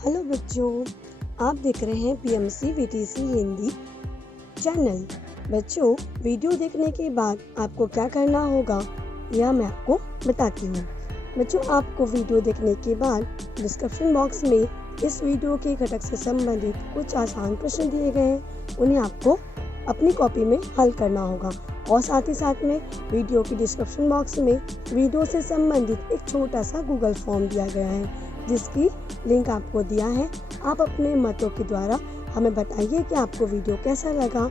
Hello बच्चों, आप देख रहे हैं पीएमसी वीटीसी हिंदी चैनल। बच्चों, वीडियो देखने के बाद आपको क्या करना होगा यह मैं आपको बताती हूँ। बच्चों, आपको वीडियो देखने के बाद डिस्क्रिप्शन बॉक्स में इस वीडियो के घटक से संबंधित कुछ आसान प्रश्न दिए गए हैं, उन्हें आपको अपनी कॉपी में हल करना होगा। और साथ ही साथ में वीडियो की डिस्क्रिप्शन बॉक्स में वीडियो से संबंधित एक छोटा सा गूगल फॉर्म दिया गया है, जिसकी लिंक आपको दिया है। आप अपने मतों के द्वारा हमें बताइए कि आपको वीडियो कैसा लगा।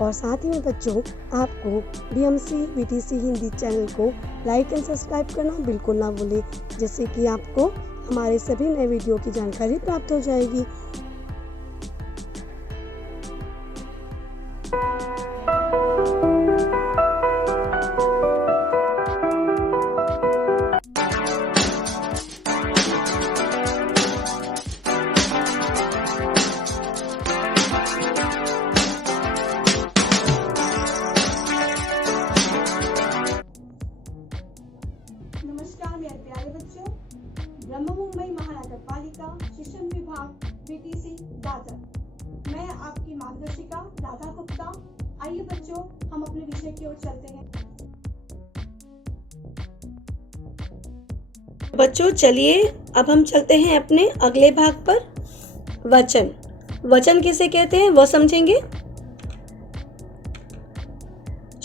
और साथ ही में बच्चों, आपको पीएमसी वीटीसी हिंदी चैनल को लाइक एंड सब्सक्राइब करना बिल्कुल ना भूलें, जिससे कि आपको हमारे सभी नए वीडियो की जानकारी प्राप्त हो जाएगी। नमस्कार मेरे प्यारे बच्चों, ब्रह्म मुंबई महानगर पालिका शिक्षण विभाग वीटीसी दादर, मैं आपकी मार्गदर्शिका राधा गुप्ता। आइए बच्चों, हम अपने विषय की ओर चलते हैं। बच्चों चलिए अब हम चलते हैं अपने अगले भाग पर। वचन। वचन किसे कहते हैं वो समझेंगे।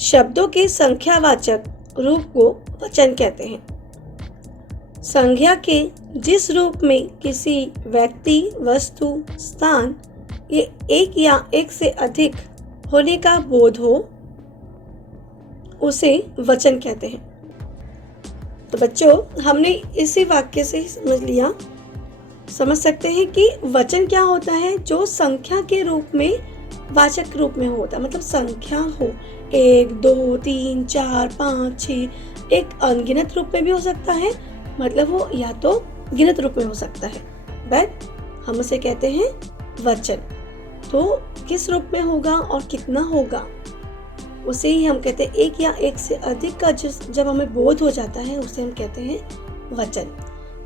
शब्दों के संख्यावाचक रूप को वचन कहते हैं। संज्ञा के जिस रूप में किसी व्यक्ति, वस्तु, स्थान ये एक या एक से अधिक होने का बोध हो, उसे वचन कहते हैं। तो बच्चों, हमने इसी वाक्य से समझ सकते हैं कि वचन क्या होता है। जो संख्या के रूप में, वाचक रूप में होता है, मतलब संख्या हो 1, 2, 3, 4, 5, 6, एक अनगिनत रूप में भी हो सकता है, मतलब वो या तो गिनत रूप में हो सकता है, बट हम उसे कहते हैं वचन। तो किस रूप में होगा और कितना होगा, उसे ही हम कहते हैं एक या एक से अधिक का जब हमें बोध हो जाता है, उसे हम कहते हैं वचन।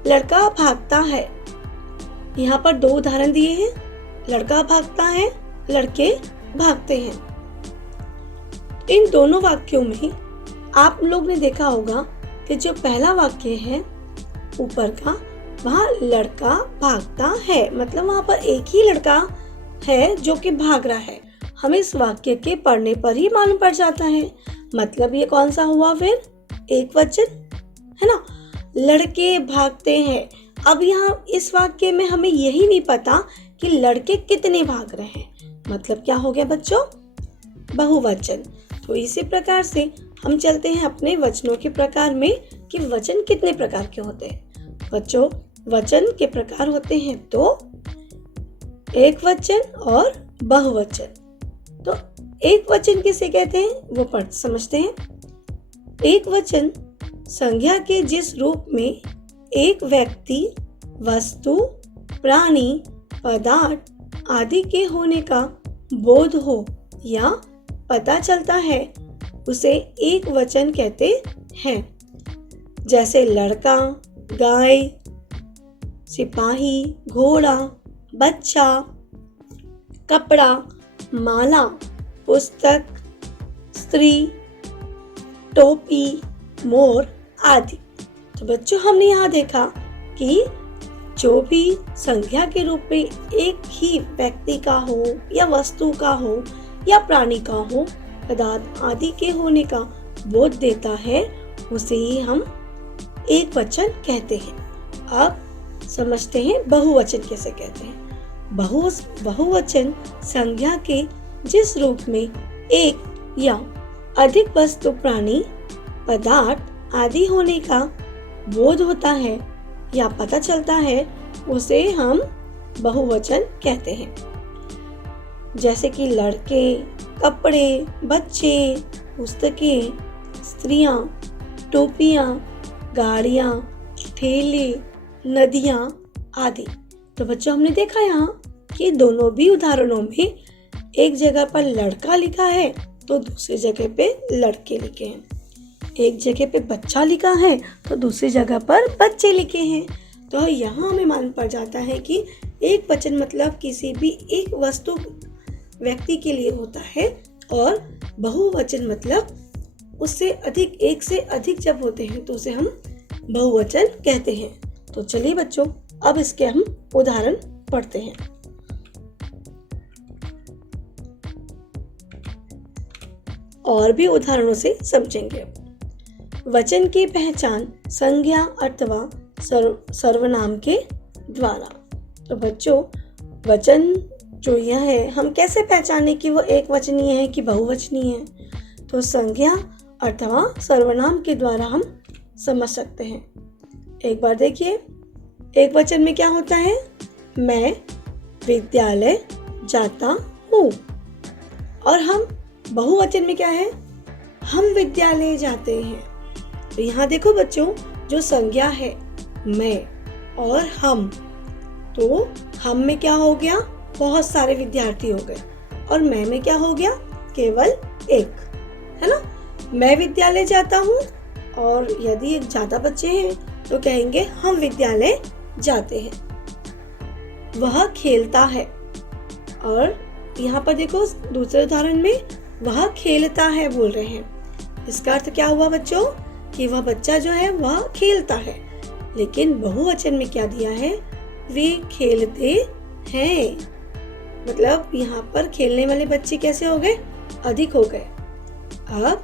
लड़का भागता है, यहाँ पर 2 उदाहरण दिए हैं। लड़का भागता है, लड़के भागते हैं। इन दोनों वाक्यों में आप लोग ने देखा होगा कि जो पहला वाक्य है ऊपर का, वहाँ लड़का भागता है, मतलब वहाँ पर एक ही लड़का है जो कि भाग रहा है। हमें इस वाक्य के पढ़ने पर ही मालूम पड़ जाता है, मतलब ये कौन सा हुआ फिर, एक वचन है ना। लड़के भागते हैं। अब यहाँ इस वाक्य में हमें यही नहीं पता कि लड़के कितने भाग रहे हैं, मतलब क्या हो गया बच्चों, बहुवचन। तो इसी प्रकार से हम चलते हैं अपने वचनों के प्रकार में कि वचन कितने प्रकार के होते हैं। बच्चों, वचन के प्रकार होते हैं तो एक वचन और बहुवचन। तो एक वचन किसे कहते हैं वो समझते हैं। एक वचन संज्ञा के जिस रूप में एक व्यक्ति, वस्तु, प्राणी, पदार्थ आदि के होने का बोध हो या पता चलता है, उसे एक वचन कहते हैं। जैसे लड़का, गाय, सिपाही, घोड़ा, बच्चा, कपड़ा, माला, पुस्तक, स्त्री, टोपी, मोर आदि। तो बच्चों, हमने यहाँ देखा कि जो भी संज्ञा के रूप में एक ही व्यक्ति का हो या वस्तु का हो या प्राणी का हो, पदार्थ आदि के होने का बोध देता है, उसे ही हम एक वचन कहते हैं। अब समझते हैं बहुवचन कैसे कहते हैं। बहुवचन संज्ञा के जिस रूप में एक या अधिक वस्तु, प्राणी, पदार्थ आदि होने का बोध होता है या पता चलता है, उसे हम बहुवचन कहते हैं। जैसे कि लड़के, कपड़े, बच्चे, पुस्तकें, स्त्रियां, टोपियां, गाड़ियां, ठेले, नदियां आदि। तो बच्चों, हमने देखा यहाँ कि दोनों भी उदाहरणों में एक जगह पर लड़का लिखा है तो दूसरी जगह पे लड़के लिखे हैं। एक जगह पे बच्चा लिखा है तो दूसरी जगह पर बच्चे लिखे हैं। तो यहाँ हमें मालूम पड़ जाता है कि एक वचन मतलब किसी भी एक वस्तु व्यक्ति के लिए होता है, और बहुवचन मतलब उससे अधिक, एक से अधिक जब होते हैं तो उसे हम बहुवचन कहते हैं। तो चलिए बच्चों, अब इसके हम उदाहरण पढ़ते हैं। और भी उदाहरणों से समझेंगे। वचन की पहचान संज्ञा अथवा सर्वनाम के द्वारा। तो बच्चों, वचन जो यह है, हम कैसे पहचाने कि वो एक वचनीय है कि बहुवचनीय है? तो संज्ञा अथवा सर्वनाम के द्वारा हम समझ सकते हैं। एक बार देखिए, एक वचन में क्या होता है? मैं विद्यालय जाता हूँ। और हम बहुवचन में क्या है? हम विद्यालय जाते हैं। तो यहाँ देखो बच्चों, जो संज्ञा है मैं और हम, तो हम में क्या हो गया? बहुत सारे विद्यार्थी हो गए, और मैं में क्या हो गया? केवल एक, है ना? मैं विद्यालय जाता हूँ, और यदि ज्यादा बच्चे हैं तो कहेंगे हम विद्यालय जाते हैं। वह खेलता है, और यहाँ पर देखो दूसरे उदाहरण में वह खेलता है बोल रहे हैं। इसका अर्थ क्या हुआ बच्चों? कि वह बच्चा जो है वह खेलता है। लेकिन बहुवचन में क्या दिया है? वे खेलते हैं। मतलब यहाँ पर खेलने वाले बच्चे कैसे हो गए? अधिक हो गए। अब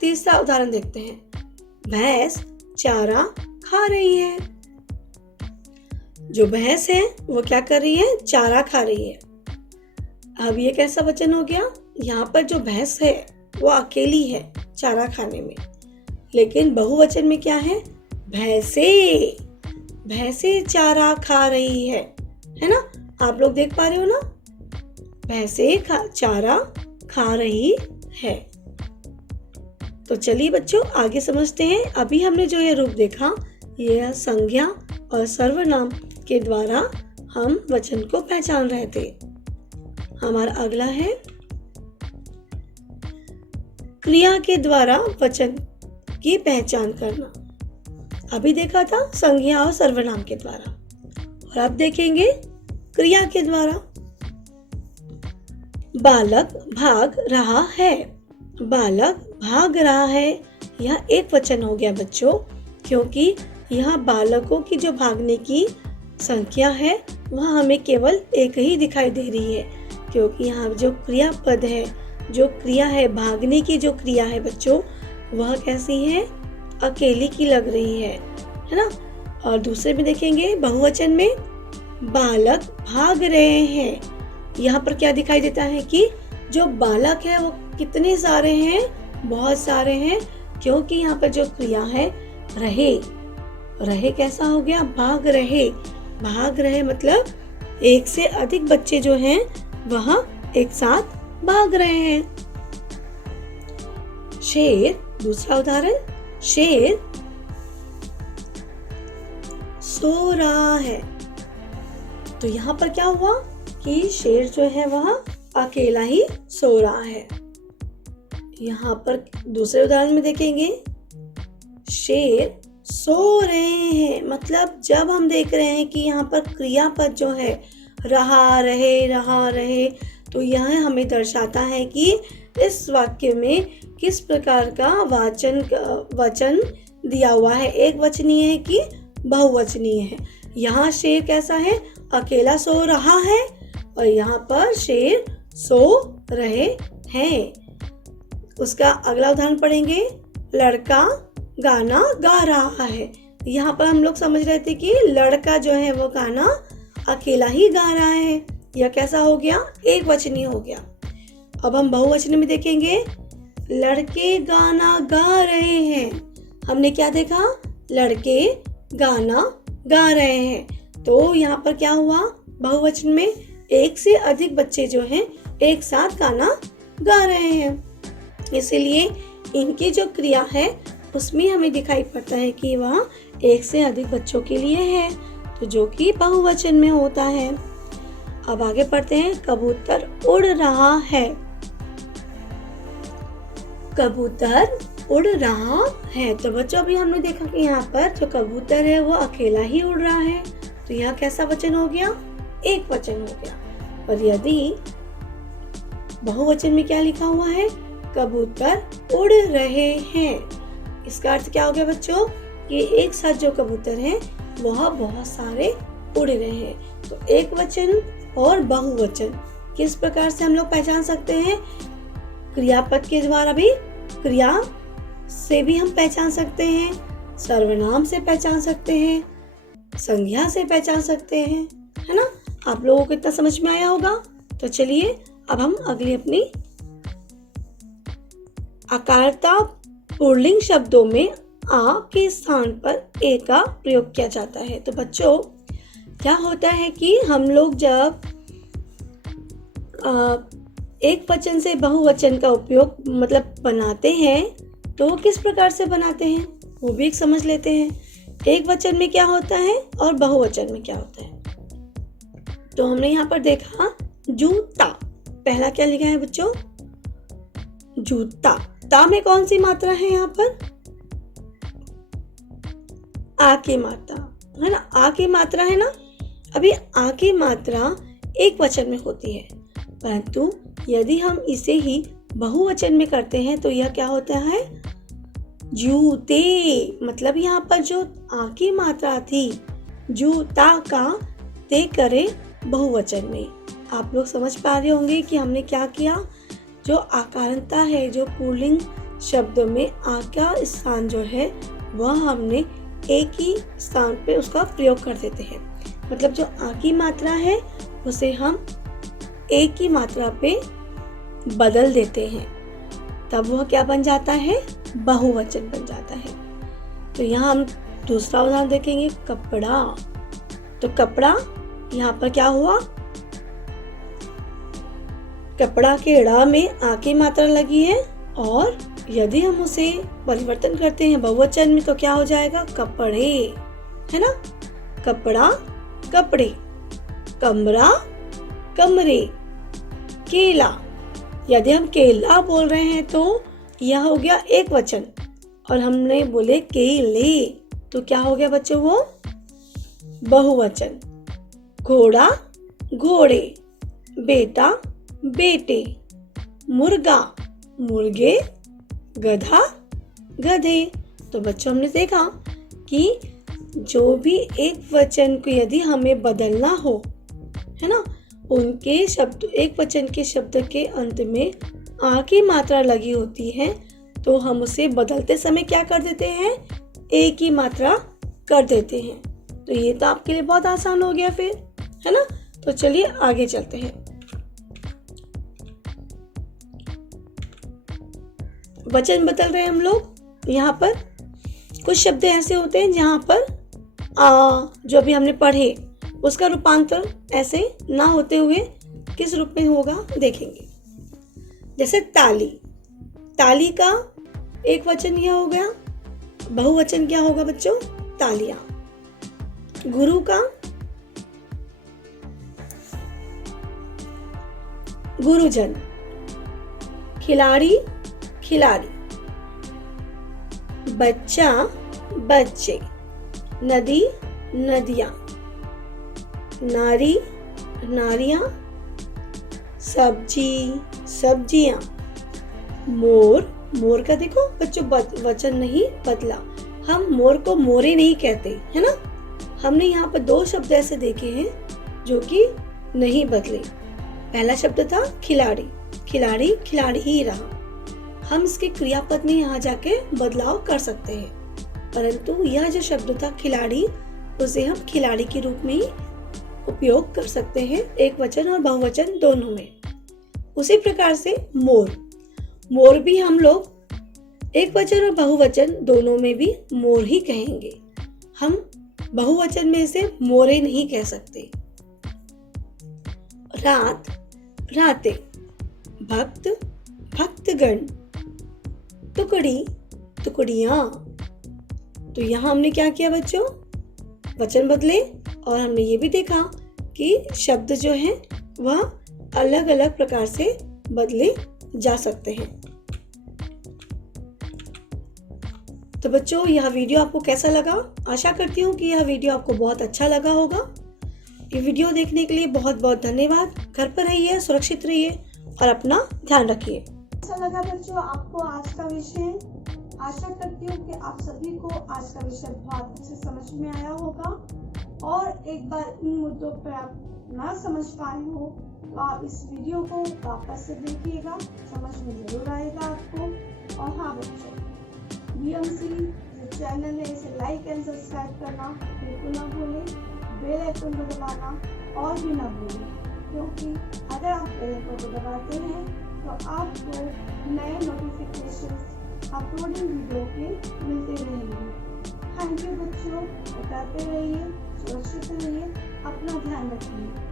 तीसरा उदाहरण देखते हैं। भैंस चारा खा रही है। जो भैंस है वो क्या कर रही है? चारा खा रही है। अब ये कैसा वचन हो गया? यहाँ पर जो भैंस है वो अकेली है चारा खाने में। लेकिन बहुवचन में क्या है? भैंसे, भैंसे चारा खा रही है ना? आप लोग देख पा रहे हो ना? भैंसे चारा खा रही है। तो चलिए बच्चों, आगे समझते हैं। अभी हमने जो ये रूप देखा, यह संज्ञा और सर्वनाम के द्वारा हम वचन को पहचान रहे थे। हमारा अगला है क्रिया के द्वारा वचन की पहचान करना। अभी देखा था संज्ञा और सर्वनाम के द्वारा, और अब देखेंगे क्रिया के द्वारा। बालक भाग रहा है। बालक भाग रहा है, यह एक वचन हो गया बच्चों, क्योंकि यह बालकों की जो भागने की संख्या है वह हमें केवल एक ही दिखाई दे रही है, क्योंकि यहाँ जो क्रियापद है, जो क्रिया है, भागने की जो क्रिया है बच्चों, वह कैसी है? अकेली की लग रही है ना? और दूसरे में देखेंगे बहुवचन में बालक भाग रहे हैं। यहाँ पर क्या दिखाई देता है कि जो बालक है वो कितने सारे हैं? बहुत सारे हैं, क्योंकि यहाँ पर जो क्रिया है रहे, रहे कैसा हो गया? भाग रहे। भाग रहे मतलब एक से अधिक बच्चे जो हैं वह एक साथ भाग रहे हैं। शेर, दूसरा उदाहरण, शेर सो रहा है। तो यहाँ पर क्या हुआ कि शेर जो है वह अकेला ही सो रहा है। यहाँ पर दूसरे उदाहरण में देखेंगे, शेर सो रहे हैं। मतलब जब हम देख रहे हैं कि यहाँ पर क्रियापद जो है रहा, रहे, तो यह हमें दर्शाता है कि इस वाक्य में किस प्रकार का वचन दिया हुआ है, एक वचनीय है कि बहुवचनीय है। यहाँ शेर कैसा है? अकेला सो रहा है, और यहाँ पर शेर सो रहे हैं। उसका अगला उदाहरण पढ़ेंगे, लड़का गाना गा रहा है। यहाँ पर हम लोग समझ रहे थे कि लड़का जो है वो गाना अकेला ही गा रहा है। यह कैसा हो गया? एक वचनीय हो गया। अब हम बहुवचन में देखेंगे, लड़के गाना गा रहे हैं। हमने क्या देखा? लड़के गाना गा रहे हैं। तो यहाँ पर क्या हुआ? बहुवचन में एक से अधिक बच्चे जो हैं एक साथ गाना गा रहे हैं। इसीलिए इनकी जो क्रिया है उसमें हमें दिखाई पड़ता है कि वह एक से अधिक बच्चों के लिए है, तो जो कि बहुवचन में होता है। अब आगे पढ़ते हैं, कबूतर उड़ रहा है। कबूतर उड़ रहा है। तो बच्चों अभी हमने देखा कि यहाँ पर जो कबूतर है वो अकेला ही उड़ रहा है, तो यह कैसा वचन हो गया? एक वचन हो गया। और यदि बहुवचन में क्या लिखा हुआ है? कबूतर उड़ रहे हैं। इसका अर्थ क्या हो गया बच्चों? कि एक साथ जो कबूतर हैं वह बहुत सारे उड़ रहे हैं। तो एक वचन और बहुवचन किस प्रकार से हम लोग पहचान सकते हैं? क्रियापद के द्वारा भी, क्रिया से भी हम पहचान सकते हैं, सर्वनाम से पहचान सकते हैं, संज्ञा से पहचान सकते हैं, है ना? आप लोगों को इतना समझ में आया होगा। तो चलिए अब हम अगली अपनी आकारता पुल्लिंग शब्दों में आ के स्थान पर ए का प्रयोग किया जाता है। तो बच्चों क्या होता है कि हम लोग जब एक वचन से बहुवचन का उपयोग मतलब बनाते हैं तो किस प्रकार से बनाते हैं वो भी एक समझ लेते हैं। एक वचन में क्या होता है और बहुवचन में क्या होता है। तो हमने यहाँ पर देखा जूता, पहला क्या लिखा है बच्चों? जूता। ता में कौन सी मात्रा है यहाँ पर? आ की मात्रा है ना, आ की मात्रा है ना। अभी आ की मात्रा एक वचन में होती है, परंतु यदि हम इसे ही बहुवचन में करते हैं तो यह क्या होता है? जूते। मतलब यहाँ पर जो आ की मात्रा थी जूता का ते करे बहुवचन में। आप लोग समझ पा रहे होंगे कि हमने क्या किया। जो आकारंता है, जो पुल्लिंग शब्द में आ का स्थान जो है वह हमने एक ही स्थान पे उसका प्रयोग कर देते हैं। मतलब जो आ की मात्रा है उसे हम एक की मात्रा पे बदल देते हैं, तब वह क्या बन जाता है? बहुवचन बन जाता है। तो यहाँ हम दूसरा उदाहरण देखेंगे, कपड़ा। तो कपड़ा यहाँ पर क्या हुआ? कपड़ा के ड़ा में आ की मात्रा लगी है और यदि हम उसे परिवर्तन करते हैं बहुवचन में तो क्या हो जाएगा? कपड़े, है ना। कपड़ा कपड़े, कमरा कमरे, केला। यदि हम केला बोल रहे हैं तो यह हो गया एक वचन और हमने बोले केले तो क्या हो गया बच्चों? वो बहुवचन। घोड़ा घोड़े, बेटा बेटे, मुर्गा मुर्गे, गधा गधे। तो बच्चों हमने देखा कि जो भी एक वचन को यदि हमें बदलना हो, है ना, उनके शब्द एक वचन के शब्द के अंत में आ की मात्रा लगी होती है तो हम उसे बदलते समय क्या कर देते हैं? ए की मात्रा कर देते हैं। तो ये तो आपके लिए बहुत आसान हो गया फिर, है ना। तो चलिए आगे चलते हैं। वचन बदल रहे हैं हम लोग। यहाँ पर कुछ शब्द ऐसे होते हैं जहाँ पर जो अभी हमने पढ़े उसका रूपांतर ऐसे ना होते हुए किस रूप में होगा देखेंगे। जैसे ताली, ताली का एक वचन यह हो गया, बहुवचन क्या होगा बच्चों? तालियां। गुरु का गुरुजन, खिलाड़ी खिलाड़ी, बच्चा बच्चे, नदी नदियां, नारी नारियां, सब्जी सब्जियां, मोर, मोर का देखो बच्चों वचन नहीं बदला, हम मोर को मोरे नहीं कहते, है ना। हमने यहाँ पर दो शब्द ऐसे देखे हैं जो कि नहीं बदले। पहला शब्द था खिलाड़ी, खिलाड़ी खिलाड़ी ही रहा। हम इसके क्रियापद में यहाँ जाके बदलाव कर सकते हैं, परंतु यह जो शब्द था खिलाड़ी उसे हम खिलाड़ी के रूप में ही उपयोग कर सकते हैं, एक वचन और बहुवचन दोनों में। उसी प्रकार से मोर, मोर भी हम लोग एक वचन और बहुवचन दोनों में भी मोर ही कहेंगे, हम बहुवचन में इसे मोरे नहीं कह सकते। रात राते, भक्त भक्तगण, टुकड़ी टुकड़ियां। तो यहाँ हमने क्या किया बच्चों? वचन बदले और हमने ये भी देखा कि शब्द जो है वह अलग अलग प्रकार से बदले जा सकते हैं। तो बच्चों यह वीडियो आपको कैसा लगा? आशा करती हूँ कि यह वीडियो आपको बहुत अच्छा लगा होगा। ये वीडियो देखने के लिए बहुत बहुत धन्यवाद। घर पर रहिए, सुरक्षित रहिए और अपना ध्यान रखिए। अच्छा लगा बच्चों आपको आज का विषय? आशा करती हूँ कि आप सभी को आज का विषय बहुत अच्छे समझ में आया होगा और एक बार इन मुद्दों पर आप ना समझ पाए हो तो आप इस वीडियो को वापस से देखिएगा, समझ में जरूर आएगा आपको। और हाँ बच्चों, बीएमसी जो चैनल है इसे लाइक एंड सब्सक्राइब करना बिल्कुल ना भूलें, बेल आइकन को दबाना और भी ना भूलें, क्योंकि अगर आप बेल आइकन को दबाते हैं तो आपको नए नोटिफिकेशन अपलोडिंग वीडियो के मिलते रहेंगे। थैंक यू बच्चों, करते रहिए, सुरक्षित रहिए, अपना ध्यान रखिए।